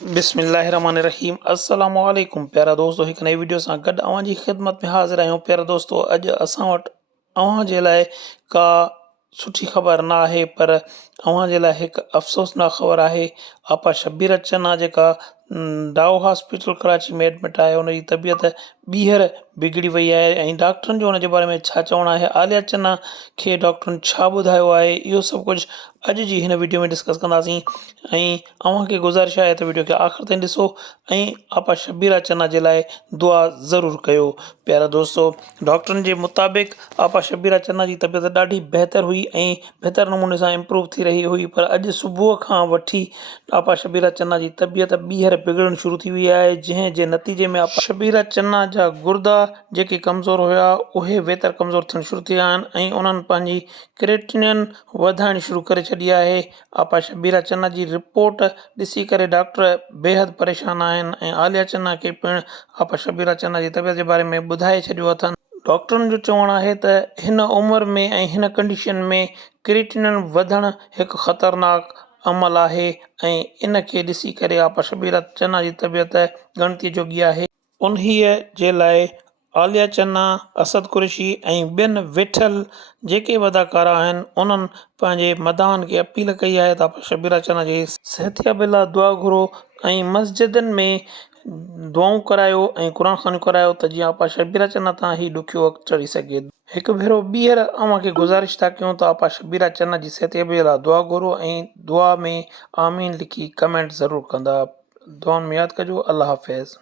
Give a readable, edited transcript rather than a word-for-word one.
बिस्मिल्लाहिर्रहमानिर्रहीम अस्सलामु अलैकुम प्यारा दोस्तों, एक नई वीडियो सां गॾु अव्हां जी ख़िदमत में हाज़िर आहियूं। प्यारा दोस्तों, अॼु असां वटि अव्हां जे लाइ का सुठी ख़बर न आहे, पर अव्हां जे लाइ हिकु अफ़सोसनाक ख़बर आहे। आपा शब्बीर चन्ना जेका डाउ हॉस्पिटल कराची में एडमिट आहे, उन जी तबियत ॿीहर बिगड़ी वई आहे ऐं डॉक्टरनि जो उन जे बारे में छा चवणु आहे, आलिया चन्ना खे डॉक्टरनि छा ॿुधायो आहे, इहो सभु कुझु अॼु जी हिन वीडियो में डिस्कस कंदासीं। ऐं अव्हांखे गुज़ारिश आहे त वीडियो खे आख़िर ताईं ॾिसो ऐं आपा शब्बीर चन्ना जे लाइ दुआ ज़रूरु कयो। प्यारा दोस्तों, डॉक्टरनि जे मुताबिक़ आपा शब्बीर चन्ना जी तबियत ॾाढी बहितर हुई ऐं बहितर नमूने सां इम्प्रूव थी रही हुई, पर अॼु सुबुह खां वठी आपा शब्बीर चन्ना जी तबियत ॿीहर बिगड़णु शुरू थी वई आहे, जंहिं जे नतीजे में आपा शब्बीर चन्ना जा गुर्दा जेके कमज़ोर हुया उहे वेतर कमज़ोर थियणु शुरू थी विया आहिनि ऐं उन्हनि पंहिंजी क्रिएटिनिन वधाइणी शुरू करे छॾी आहे। आपा शब्बीर चन्ना जी रिपोर्ट ॾिसी करे डॉक्टर बेहद परेशान आहिनि ऐं आलिया चन्ना खे पिणु आपा शब्बीर चन्ना जी तबियत जे बारे में ॿुधाए छॾियो अथनि। डॉक्टरनि जो चवणु आहे त हिन उमिरि में ऐं हिन कंडीशन में क्रिएटिनिन वधणु हिकु ख़तरनाक अमल आहे ऐं इन खे ॾिसी करे आपा शब्बीर चन्ना जी तबियत ॻणितीअ जोगी आहे। उन्हीअ जे लाइ आलिया चन्ना, असद कुरैशी ऐं ॿियनि वेठल जेके अदाकारा आहिनि उन्हनि पंहिंजे मदाहनि खे अपील कई आहे त आपा शब्बीर चन्ना जी सिहतयाबी लाइ दुआ घुरो ऐं मस्जिदनि में दुआऊं करायो ऐं क़ुर ख़ानियूं करायो त जीअं आपा शब्बीर चन्ना तां ही ॾुखियो वक़्तु चढ़ी सघे। हिकु भेरो ॿीहर अव्हांखे गुज़ारिश था कयूं त आपा शब्बीर चन्ना जी सिहतयाबी लाइ दुआ घुरो ऐं दुआ में आमीन लिखी कमेंट ज़रूरु कंदा। दुआउनि में यादि कजो। अल्लाह हाफ़िज़।